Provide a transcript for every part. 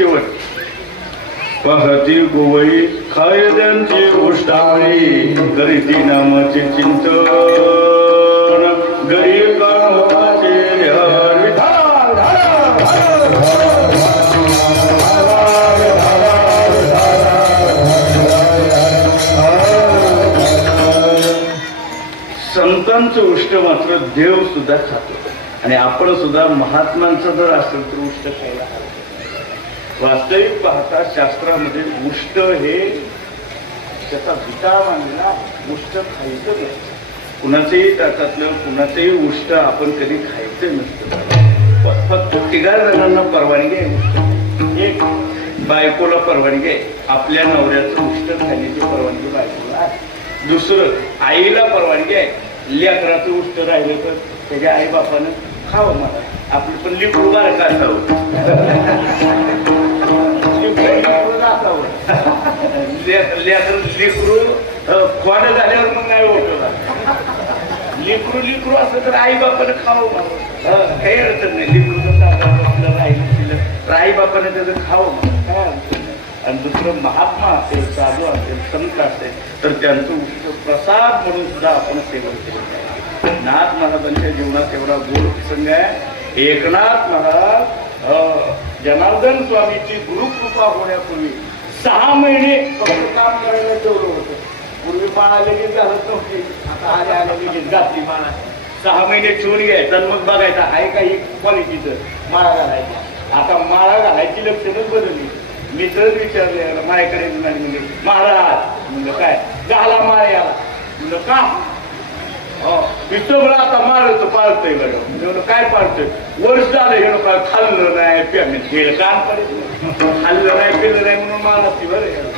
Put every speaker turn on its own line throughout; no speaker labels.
शेवट. पाहती गोवई खायद्यांची उष्टावळी. करीती नामाचे चिंतन. गरीब कामाचे संतांचं उष्ट मात्र देव सुद्धा खातो. आणि आपण सुद्धा महात्मांचं जर असेल तर उष्ट खायला हवं. वास्तविक पाहता शास्त्रामध्ये उष्ट हे त्याचा विटा मानलेला उष्ट खायचं नसतं कुणाचंही ताटातलं कुणाचंही उष्ट आपण कधी खायचं नसतं. फक्त तिघा जणांना परवानगी आहे एक बायकोला परवानगी आहे. आपल्या नवऱ्याचं उष्ट खाण्याची परवानगी बायकोला आहे. दुसरं आईला परवानगी आहे. लेकराचं उष्ट राहिलं तर त्याच्या आई बापानं खावं मला. आपली पण लिपू बारका का लेकरू लिकरू खोड झाल्यावर मग नाही ओळखला लिकरू लिकरू असं तर आई बापानं खावं काही अडचण नाही. लिकरू जर राहिलं दिलं. तर आई बापानं त्याचं खावं म्हणून. काय अडचण नाही. आणि दुसरं महात्मा असेल साधू असेल संत असेल तर त्यांचं प्रसाद म्हणून सुद्धा आपण सेवन केलं नाथ महाराजांच्या जीवनात एवढा गोड प्रसंग आहे. एकनाथ महाराज जनार्दन स्वामीची गुरुकृपा होण्यापूर्वी सहा महिने फक्त काम करायला ठेवलं होतं पूर्वी माळा लगेच घालत नव्हती आता आले आले लगेच घातली माळा सहा महिने ठेवून घ्यायचा आणि मग बघायचा आहे का ही क्वालिटीचं माळा घालायची. आता माळा घालायची लक्षणच बदलली. मी तर विचारले याला माझ्याकडे म्हणाले म्हणजे महाराज म्हणलं काय? घाला माळा याला. म्हणलं का? हो. मी सगळं आता मारतो पाळतोय बरं. काय पाळतोय? वर्ष झालं हे लोक खाल्लं नाही पेमेंट गेलं काम पडत खाल्लं नाही पिल्लं नाही म्हणून असते बरं.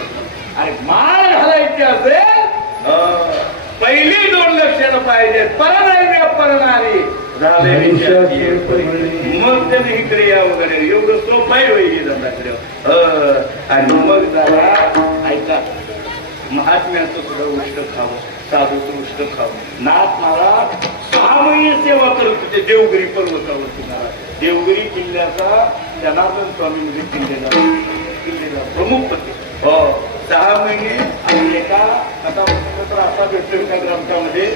अरे माळ घालायची असेल अं, पहिली दोन लक्षणं पाहिजे. परनारी परणारी झाले परी. मग त्याने इकडे या वगैरे. एवढं सोपाय होईल धंदा आणि मग जरा ऐका महात्म्याचं सुद्धा उष्ट खावं. साधूचं खाऊ नाथ महाराज सहा महिने सेवा करत होते देवगिरी पर्वतावरती. महाराज देवगिरी किल्ल्याचा जनार्दन स्वामी म्हणजे किल्लेला किल्लेला प्रमुख होते. हो सहा महिने आणि एका आता असा भेटतो एका ग्रंथामध्ये?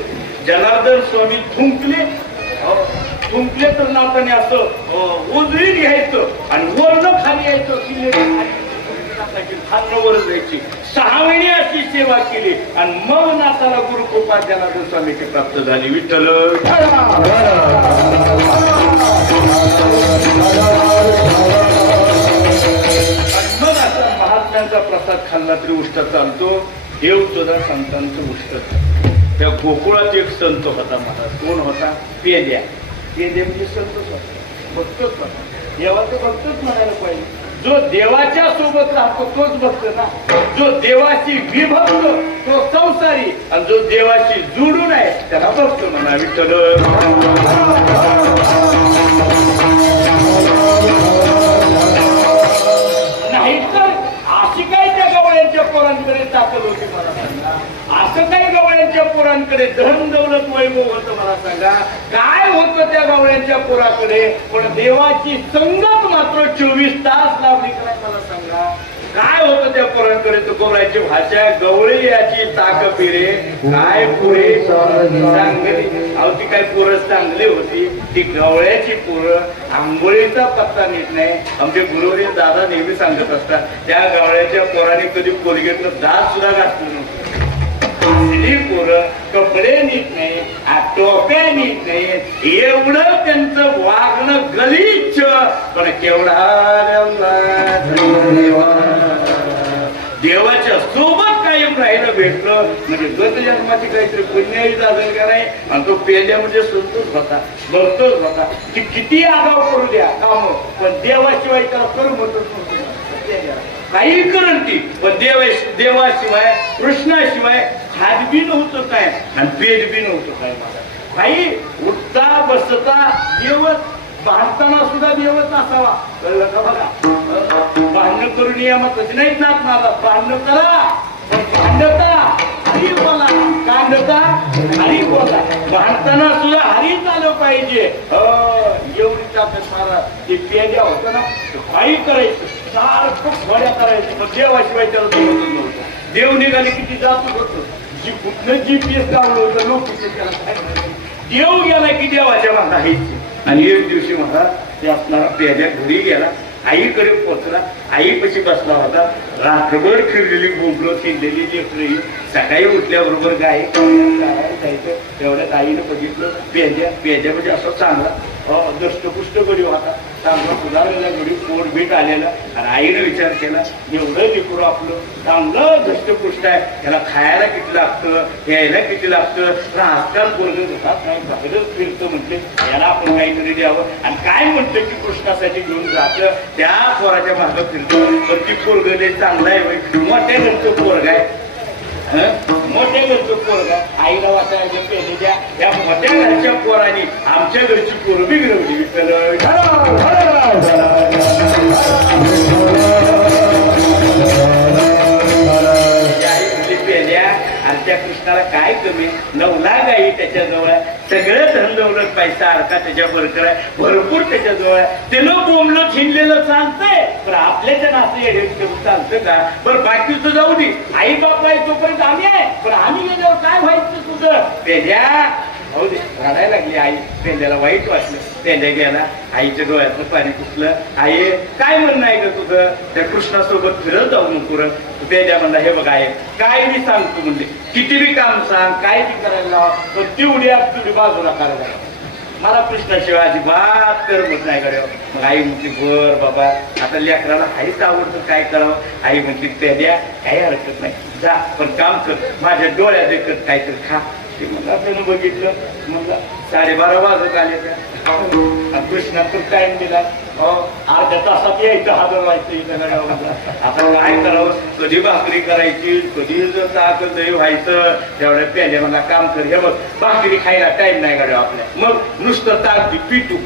जनार्दन स्वामी थुंकले. हो, थुंकले तर नाताने असं हो, उजळी घ्यायचं आणि वर्ण खाली यायचं किल्ले खालनं वर जायची. सहा महिने अशी सेवा केली आणि मग नाताला गुरुकृपा जनार्दन स्वामीची प्राप्त झाली. विठ्ठल मग महात्म्यांचा प्रसाद खाल्ला तरी उष्ट चालतो. देव सुद्धा संतांचं उष्ट त्या गोकुळात एक संत होता महाराज. कोण होता? पेद्या पेद्या म्हणजे संतच होता. भक्तच होता. देवाचं भक्तच म्हणायला पाहिजे. जो देवाच्या सोबत राहतो तोच भक्त ना. जो देवाशी विभक्त तो संसारी. आणि जो देवाशी जुडून आहे त्याला भक्त म्हणा विठ्ठल नाही तर अशी काय त्या गवळ्यांच्या पोरांकडे ताकद होती मला काय गवळ्यांच्या पोरांकडे धन दौलत वैभव होत मला सांगा. काय होतं त्या गवळ्यांच्या पोराकडे? पण देवाची संगत मात्र चोवीस तास लावली काय मला सांगा. काय होतं त्या पोरांकडे? तर गोरायची भाषा गवळी याची ताक पिरे. काय पुरे? चांगली अहो ती काय पोरं चांगली होती. ती गवळ्याची पोरं. आंघोळीचा पत्ता नीट नाही. आमचे गुरुवरी दादा नेहमी सांगत असतात त्या गवळ्याच्या पोराने कधी कोलगेटनं दात सुद्धा घातलं नव्हतं पोरं कपडे नीट नाही आ, टोप्या नीट नाही एवढं त्यांचं वागणं गलिच्छ. पण केवढा देवाच्या सोबत कायम राहिलं भेटलं. म्हणजे गत जन्माची काहीतरी पुण्याही झालं का नाही आणि तो पेल्या म्हणजे संतोष होता बघतोच होता. की किती आगाव करू द्या काम पण देवाशिवाय त्याला करू म्हणतो काही करण ती पण देवा देवाशिवाय कृष्णाशिवाय खात बी नव्हतं काय? आणि पेट बी नव्हतं काय मला भाई उठता बसता देवत भांडताना सुद्धा देवत असावा कळलं का बघा भांडण करून नियमातच नाहीत नात माझा भांडण करा पण भांडता हरी बोला. कांडता हरी बोला. भांडताना सुद्धा हरीच आलं पाहिजे. अं, एवढी ताकद मला ते पेड्या होतं ना काही करायचं. करायचं. मग देवाशिवाय त्याला देव निघाले किती जात होतं. जी कुठलं जी पीस लावलं होतं लोक देव गेला की देवाच्या माझा हायची आणि एक दिवशी महाराज ते असणारा प्याच्या घरी गेला. आईकडे पोचला. आईपाशी बसला होता. रात्रभर फिरलेली बोंबलो खेळलेली लेकरी सकाळी उठल्याबरोबर गाय जायचं. तेवढ्यात आईनं बघितलं पेज्या पेज्या म्हणजे असं चांगला दष्टपुष्ट गडी होता. चांगला सुधारलेला गडी पोट भेट आलेला. आणि आईनं विचार केला एवढं लेकरू आपलं. चांगलं दष्टपुष्ट आहे. त्याला खायला किती लागतं? घ्यायला किती लागतं? आजकाल पोरग जात नाही. बाहेरच फिरतं म्हटले. याला आपण काहीतरी द्यावं. आणि काय म्हणतं की कृष्णासाठी घेऊन जातं? त्या पोराच्या मागं फिरतो. तर ती पोरग लय चांगलं आहे किंवा ते म्हणतो पोरग आहे. मोठ्या घरचं पोर आईला वाटायचं पेले द्या या मोठ्या घरच्या पोराने आमच्या घरची पोरं बिघडवली. विठ्ठल त्याला काय कमी? नवला गाई त्याच्याजवळ सगळं धन दौलत पैसा अडका त्याच्या बरोबर भरपूर त्याच्याजवळ आहे. त्यानं बोंबलं छिनलेलं चालतंय. पण आपल्याच्या नातं येडे चालतं का? बरं बाकीचं जाऊ दे. आई बाप आहे तोपर्यंत आम्ही आहे. पण आम्ही गेल्यावर काय व्हायचं तुझं? त्याच्या हो दे. रडायला लागली आई. पेंद्याला वाईट वाटलं. पेंद्या गेला. आईच्या डोळ्यातलं पाणी पुसलं आई काय म्हणणं आहे का तुझं? त्या कृष्णासोबत फिरत जाऊ नको रे. पेंद्या म्हणला हे बघ आहे काय मी सांगतो म्हणले. किती बी काम सांग काय बी करायला लावा पण तेवढी आज बाजूला करायला लाव. मला कृष्णाशिवाय अजिबात करमत नाही कडे मग आई म्हणते बर बाबा आता लेकराला आईच आवडतं काय करावं? आई म्हणते त्या द्या काही हरकत नाही. जा पण काम कर. माझ्या डोळ्या देखत काहीतरी खा. ते मग आपल्याला बघितलं. म्हणलं साडेबारा वाजत आले त्या कृष्णा तर टाइम दिला. हो, अर्ध्या तासात यायचं हजर व्हायचं आपण आता काय करावं? कधी भाकरी करायची? कधी ताक दही व्हायचं? तेवढ्या प्याले मला काम कर. हे बघ भाकरी खायला टाइम नाही गाड्या आपल्या. मग नुसतं ताक दे पिटू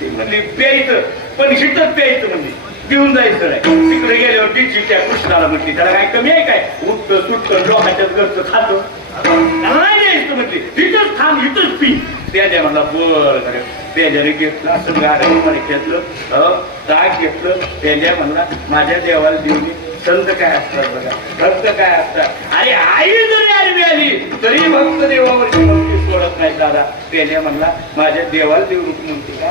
ती प्यायचं. पण हिटच प्यायचं म्हणजे पिऊन जायचं नाही. तिकडे गेल्यावर तिची त्या कृष्णाला म्हटली त्याला काय कमी आहे काय? उठतं सुटत लोकांच्याच घरचं खातो. नाही द्यायचं म्हटली तिथंच थांब इथंच पी. त्याच्या म्हणला बर त्याच्याने घेतलं असं गाड्याने घेतलं अं, घेतलं. त्याच्या म्हणला माझ्या देवाला देऊन संत काय असतात बघा भक्त काय असतात? अरे आई जर मिळाली तरी भक्त देवावरची भक्ती सोडत नाही दादा. त्याने म्हणला माझ्या देवाला देऊ नको म्हणते का?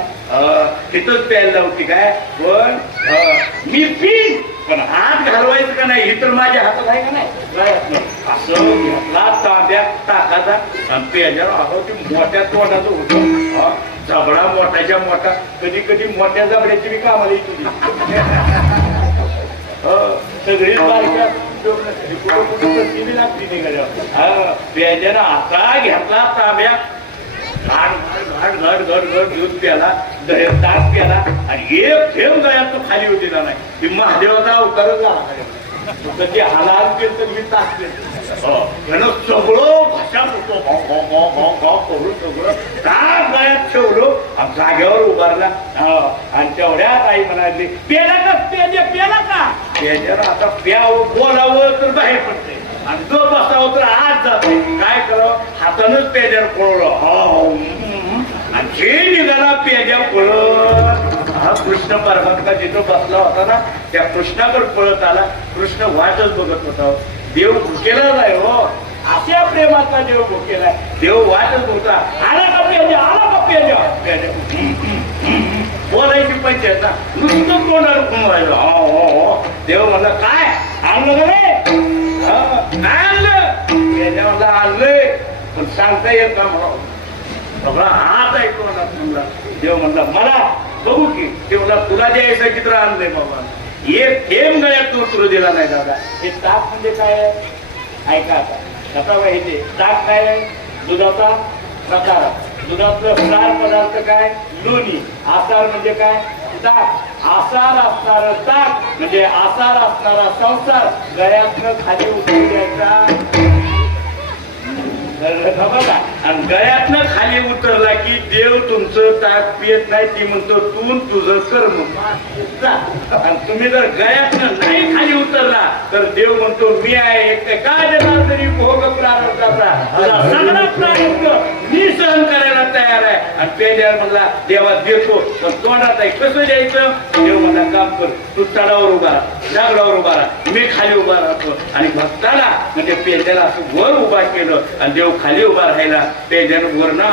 तिथंच प्यायला होती काय? पण मी पीन. पण हात घालवायचं का नाही? ही तर माझ्या हातात आहे का नाही? असं घेतला तांब्या टाकाचा आणि प्यायला अगं ते मोठ्या तोंडाचं होतं. जबडा मोठ्याच्या मोठा. कधी कधी मोठ्या जबड्याची मी कामाला येतो सगळी सगळीच बारक्या उपयोग आता घेतला ताब्या घाट घाट घाट घट घट घेऊन प्याला दह्या तास प्याला आणि एक थेंब गळ्यात तो खाली होतीला नाही ती महादेवाचा अवतारच आला खाली. फक्त ते हालाल केलं तर मी तास केलं हो, त्यानं सगळं भाषा होतो करून सगळं ताक गळ्यात ठेवलो जागेवर उभारला आणि तेवढ्या आई म्हणाली पेला का पेले पेला का त्याच्यावर आता प्यावं बोलावं तर बाहेर पडते आणि जो बसावं तर आत जाते काय करावं हातानच पेज्यावर पळवलं हो आणि जे निघाला पेज्या पळत हा कृष्ण परमात्मा जिथं बसला होता ना त्या कृष्णाकडे पळत आला कृष्ण वाटच बघत होता देव भुकेला नाही हो. अशा प्रेमाचा देव भुकेला देव वाटत होता. आला का पेजा आला का पेजा बोलायची पंचायत ना. नुसतं तोंडावर घुमवायला हो हो हो. देव म्हणला काय? आणलं का रे? काय आणलं? याच्या म्हणला आणलंय. पण सांगता येत ना म्हणा. सगळा हात ऐकतो म्हणला. देव म्हणला मला बघू की ते म्हणला तुला द्यायचं चित्र आणलंय बाबा? एक थेंब गळ्यात उतरू दिला नाही दादा. हे ताक म्हणजे काय आहे? ऐका आता. कसा माहिती ताक काय आहे? दुधाचा प्रकार. दुधातलं सार पदार्थ काय? लोणी. आसार म्हणजे काय? ताक. आसार असणार ताक म्हणजे आसार असणारा संसार. गळ्यातनं खाली उतरू द्यायचा. बघा आणि गळ्यातनं खाली उतरला की देव तुमचं ताक पियत नाही ती म्हणतो तू तुझं कर्म जा. आणि तुम्ही जर गळ्यातनं नाही खाली उतरला तर देव म्हणतो मी आहे एक काय देणार तरी भोग प्रारंभाचा सगळा प्रारंभ मी सहन करायला तयार आहे. आणि पेंड्यावर म्हणला देवा देतो पण तोंडात आहे. कसं द्यायचं? देव म्हणला काम कर. तू तडावर उभा राहा. दगडावर उभा राहा. मी खाली उभा राहतो. आणि भक्ताला म्हणजे पेंड्याला असं वर उभा केलं आणि देव खाली उभा राहिला. पेंड्यानं वर ना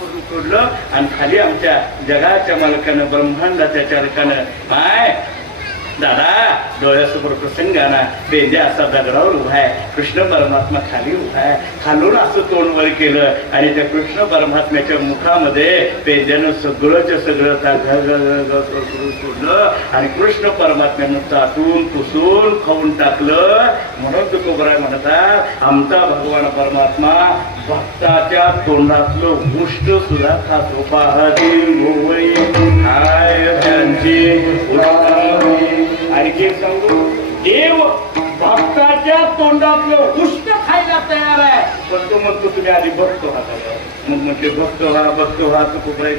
करून सोडलं आणि खाली आमच्या जगाच्या मालकानं ब्रह्मांडाच्या चालकानं काय दादा डोळ्यासमोर प्रसंग आणा पेंद्या असा दगडावर उभा आहे कृष्ण परमात्मा खाली उभा आहे. खालून असं तोंड वर केलं आणि त्या कृष्ण परमात्म्याच्या मुखामध्ये पेंद्यानं सगळंच सगळं सोडलं आणि कृष्ण परमात्म्यानं चाटून पुसून खाऊन टाकलं. म्हणून तुकोबराय म्हणतात आमचा भगवान परमात्मा भक्ताच्या तोंडातलं उष्ट सुद्धा खातो पाहती गोवळी काय त्यांची. जे सांगू? देव भक्ताच्या तोंडातलं उष्ण खायला तयार आहे. पण तो म्हणतो तुम्ही आधी भक्त व्हा मग म्हणजे भक्त व्हा भक्त व्हा तुकोबराय